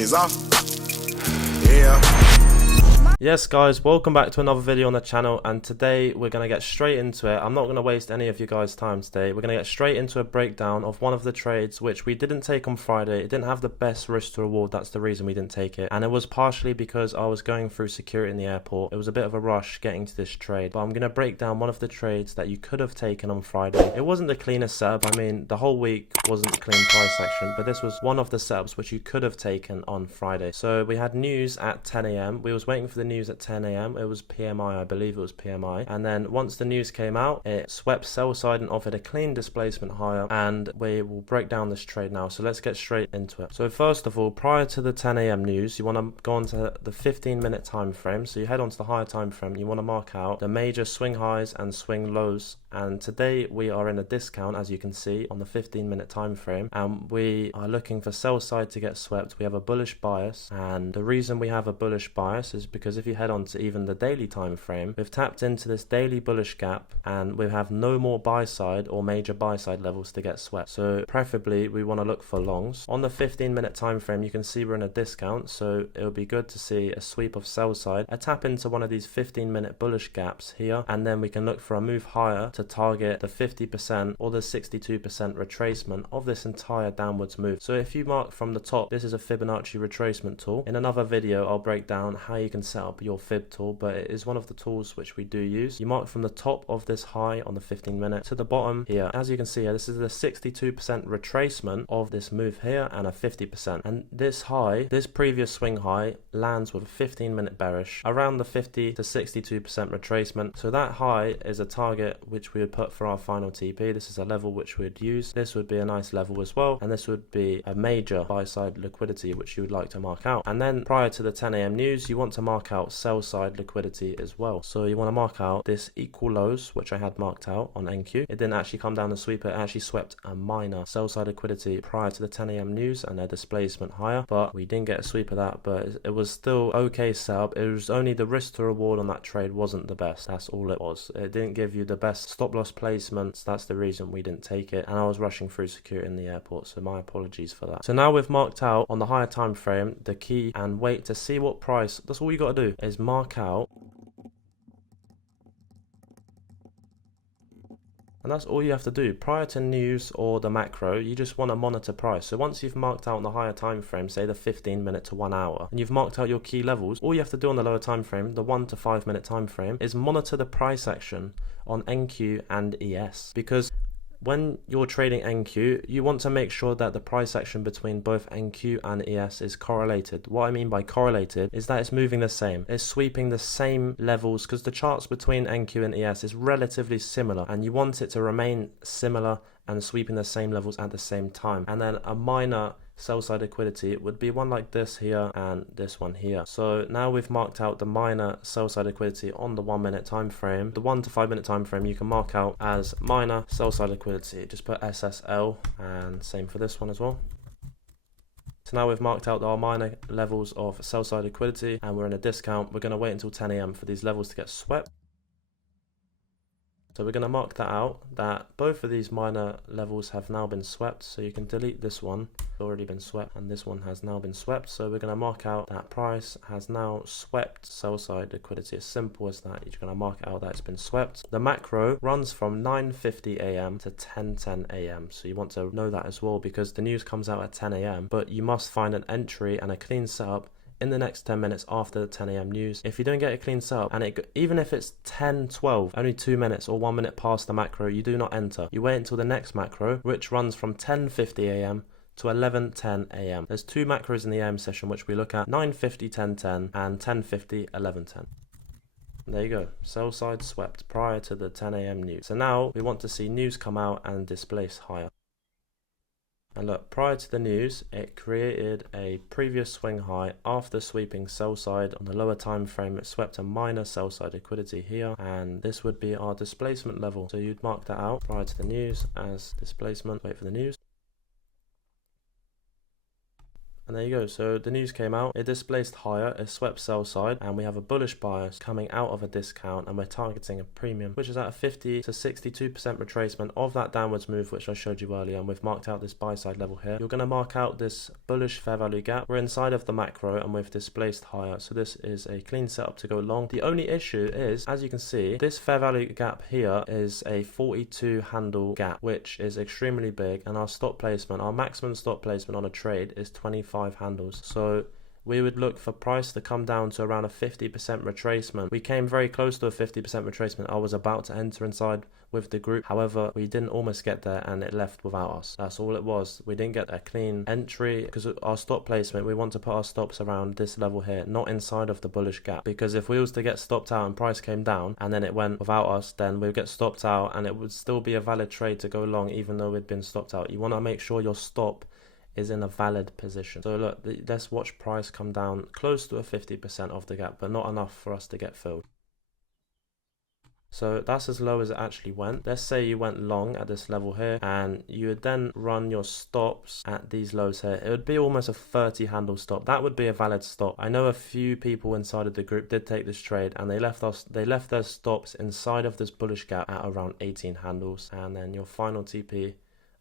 Is off. Yeah. Yes guys, welcome back to another video on the channel, and today we're going to get straight into it. I'm not going to waste any of you guys' time today. We're going to get straight into a breakdown of one of the trades which we didn't take on Friday. It didn't have the best risk to reward, that's the reason we didn't take it. And it was partially because I was going through security in the airport. It was a bit of a rush getting to this trade. But I'm going to break down one of the trades that you could have taken on Friday. It wasn't the cleanest setup. I mean, the whole week wasn't the clean price action, but this was one of the setups which you could have taken on Friday. So we had news at 10 AM. We was waiting for the news at 10 AM. It was PMI, I believe it was PMI. And then once the news came out, it swept sell side and offered a clean displacement higher. And we will break down this trade now. So let's get straight into it. So first of all, prior to the 10 AM news, you want to go on to the 15-minute time frame. So you head on to the higher time frame. You want to mark out the major swing highs and swing lows. And today we are in a discount, as you can see, on the 15-minute time frame, and we are looking for sell side to get swept. We have a bullish bias, and the reason we have a bullish bias is because if you head on to even the daily time frame, we've tapped into this daily bullish gap, and we have no more buy side or major buy side levels to get swept. So preferably we want to look for longs. On the 15-minute time frame, you can see we're in a discount, so it would be good to see a sweep of sell side, a tap into one of these 15-minute bullish gaps here, and then we can look for a move higher to target the 50% or the 62% retracement of this entire downwards move. So if you mark from the top, this is a Fibonacci retracement tool. In another video, I'll break down how you can set up your fib tool, but it is one of the tools which we do use. You mark from the top of this high on the 15-minute to the bottom here. As you can see here, this is the 62% retracement of this move here and a 50%. And this high, this previous swing high, lands with a 15-minute bearish around the 50 to 62% retracement. So that high is a target which we would put for our final TP. This is a level which we'd use. This would be a nice level as well, and this would be a major buy side liquidity which you would like to mark out. And then prior to the 10 AM news, you want to mark out sell side liquidity as well. So you want to mark out this equal lows, which I had marked out on NQ. It didn't actually come down and sweep it. It actually swept a minor sell side liquidity prior to the 10 AM news and their displacement higher, but we didn't get a sweep of that. But it was still okay setup. It was only the risk to reward on that trade wasn't the best. That's all it was. It didn't give you the best stop loss placements. That's the reason we didn't take it, and I was rushing through security in the airport, so my apologies for that. So now we've marked out on the higher time frame the key and wait to see what price. That's all you got to do is mark out, and that's all you have to do. Prior to news or the macro, you just want to monitor price. So once you've marked out on the higher time frame, say the 15-minute to 1 hour, and you've marked out your key levels, all you have to do on the lower time frame, the 1 to 5 minute time frame, is monitor the price action on NQ and ES. Because when you're trading NQ, you want to make sure that the price action between both NQ and ES is correlated. What I mean by correlated is that it's moving the same. It's sweeping the same levels, because the charts between NQ and ES is relatively similar, and you want it to remain similar and sweeping the same levels at the same time. And then a minor sell side liquidity would be one like this here and this one here. So now we've marked out the minor sell side liquidity on the 1 minute time frame. The 1 to 5 minute time frame you can mark out as minor sell side liquidity. Just put SSL, and same for this one as well. So now we've marked out our minor levels of sell side liquidity, and we're in a discount. We're going to wait until 10 AM for these levels to get swept. So we're going to mark that out, that both of these minor levels have now been swept. So you can delete this one, it's already been swept, and this one has now been swept. So we're going to mark out that price has now swept sell side liquidity. As simple as that. You're going to mark out that it's been swept. The macro runs from 9:50 AM to 10:10 AM. So you want to know that as well, because the news comes out at 10 AM, but you must find an entry and a clean setup in the next 10 minutes after the 10 AM news. If you don't get a clean setup, and even if it's 10:12, only 2 minutes or 1 minute past the macro, you do not enter. You wait until the next macro, which runs from 10:50 AM to 11:10 AM. There's two macros in the AM session which we look at: 9:50, 10:10, and 10:50, 11:10. There you go, sell side swept prior to the 10 AM news. So now we want to see news come out and displace higher. And look, prior to the news, it created a previous swing high after sweeping sell side on the lower time frame. It swept a minor sell side liquidity here, and this would be our displacement level. So you'd mark that out prior to the news as displacement. Wait for the news. And there you go. So the news came out, it displaced higher, it swept sell side, and we have a bullish bias coming out of a discount, and we're targeting a premium, which is at a 50 to 62% retracement of that downwards move, which I showed you earlier. And we've marked out this buy side level here. You're going to mark out this bullish fair value gap. We're inside of the macro and we've displaced higher. So this is a clean setup to go long. The only issue is, as you can see, this fair value gap here is a 42 handle gap, which is extremely big. And our stop placement, our maximum stop placement on a trade is 25 handles. So we would look for price to come down to around a 50% retracement. We came very close to a 50% retracement. I was about to enter inside with the group. However, we didn't almost get there and it left without us. That's all it was. We didn't get a clean entry because our stop placement, we want to put our stops around this level here, not inside of the bullish gap. Because if we was to get stopped out and price came down and then it went without us, then we'd get stopped out and it would still be a valid trade to go long even though we'd been stopped out. You want to make sure your stop is in a valid position. So look, let's watch price come down close to a 50% of the gap, but not enough for us to get filled. So that's as low as it actually went. Let's say you went long at this level here and you would then run your stops at these lows here. It would be almost a 30 handle stop. That would be a valid stop. I know a few people inside of the group did take this trade and they left their stops inside of this bullish gap at around 18 handles. And then your final TP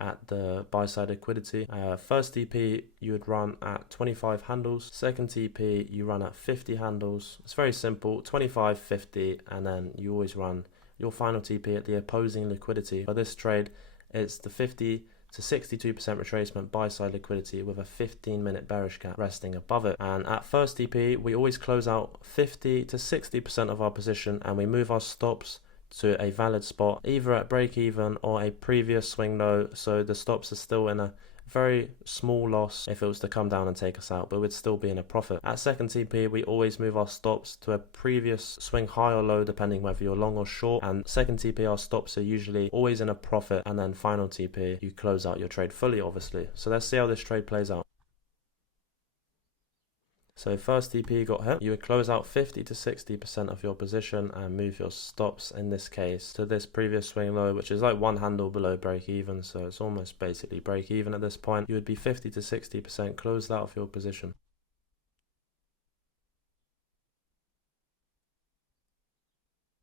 at the buy side liquidity. First TP you would run at 25 handles. Second TP you run at 50 handles. It's very simple, 25, 50, and then you always run your final TP at the opposing liquidity. For this trade, it's the 50 to 62% retracement buy side liquidity with a 15-minute bearish gap resting above it. And at first TP, we always close out 50 to 60% of our position and we move our stops to a valid spot, either at break even or a previous swing low. So the stops are still in a very small loss if it was to come down and take us out, but we'd still be in a profit. At second TP, we always move our stops to a previous swing high or low, depending whether you're long or short. And second TP, our stops are usually always in a profit. And then final TP, you close out your trade fully, obviously. So let's see how this trade plays out. So first TP got hit, you would close out 50 to 60% of your position and move your stops, in this case, to this previous swing low, which is like one handle below break even. So it's almost basically break even at this point. You would be 50 to 60% closed out of your position.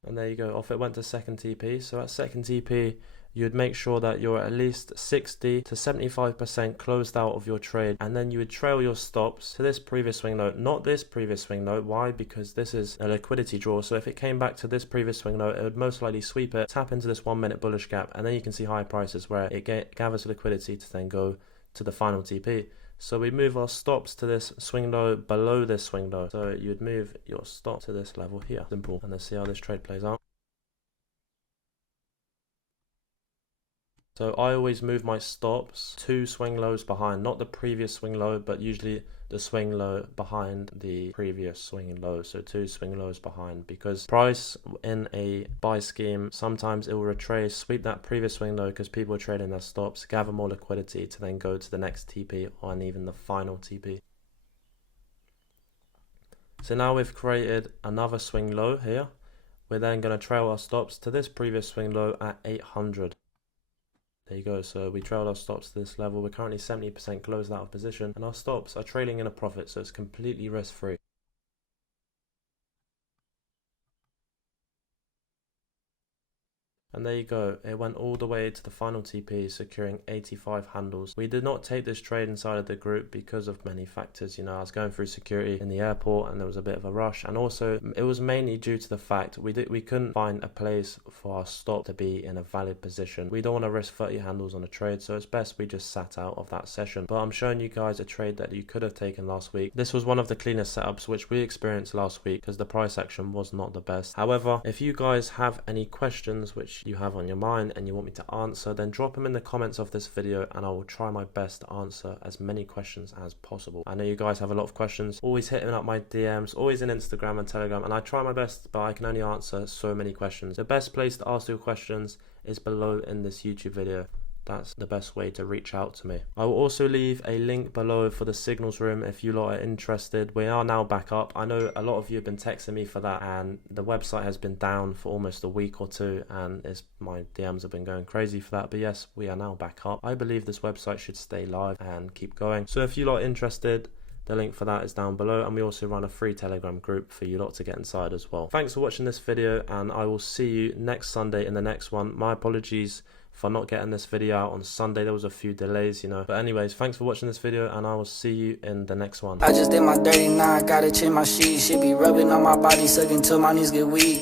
And there you go, off it went to second TP. So at second TP, you'd make sure that you're at least 60 to 75% closed out of your trade, and then you would trail your stops to this previous swing low, not this previous swing low. Why? Because this is a liquidity draw. So if it came back to this previous swing low, it would most likely sweep it, tap into this 1 minute bullish gap, and then you can see higher prices where it gathers liquidity to then go to the final TP. So we move our stops to this swing low below this swing low. So you'd move your stop to this level here. Simple. And let's see how this trade plays out. So I always move my stops 2 swing lows behind, not the previous swing low, but usually the swing low behind the previous swing low. So 2 swing lows behind, because price in a buy scheme, sometimes it will retrace, sweep that previous swing low because people are trading their stops, gather more liquidity to then go to the next TP or even the final TP. So now we've created another swing low here. We're then going to trail our stops to this previous swing low at 800. There you go, so we trailed our stops to this level. We're currently 70% closed out of position and our stops are trailing in a profit, so it's completely risk free. And there you go, it went all the way to the final TP, securing 85 handles. We did not take this trade inside of the group because of many factors. You know, I was going through security in the airport and there was a bit of a rush, and also it was mainly due to the fact we couldn't find a place for our stop to be in a valid position. We don't want to risk 30 handles on a trade, so it's best we just sat out of that session. But I'm showing you guys a trade that you could have taken last week. This was one of the cleanest setups which we experienced last week because the price action was not the best. However, if you guys have any questions which you have on your mind and you want me to answer, then drop them in the comments of this video and I will try my best to answer as many questions as possible. I know you guys have a lot of questions, always hitting up my DMs, always in Instagram and Telegram, and I try my best, but I can only answer so many questions. The best place to ask your questions is below in this YouTube video. that's the best way to reach out to me. I will also leave a link below for the signals room if you lot are interested. We are now back up. I know a lot of you have been texting me for that, and the website has been down for almost a week or two, and my DMs have been going crazy for that. But yes, we are now back up. I believe this website should stay live and keep going. So if you lot are interested, the link for that is down below, and we also run a free Telegram group for you lot to get inside as well. Thanks for watching this video, and I will see you next Sunday in the next one. My apologies for not getting this video out on Sunday. There was a few delays, you know. But anyways, thanks for watching this video, and I will see you in the next one. I just did my 39, gotta change my sheets. Shit be rubbing on my body, sucking till my knees get weak.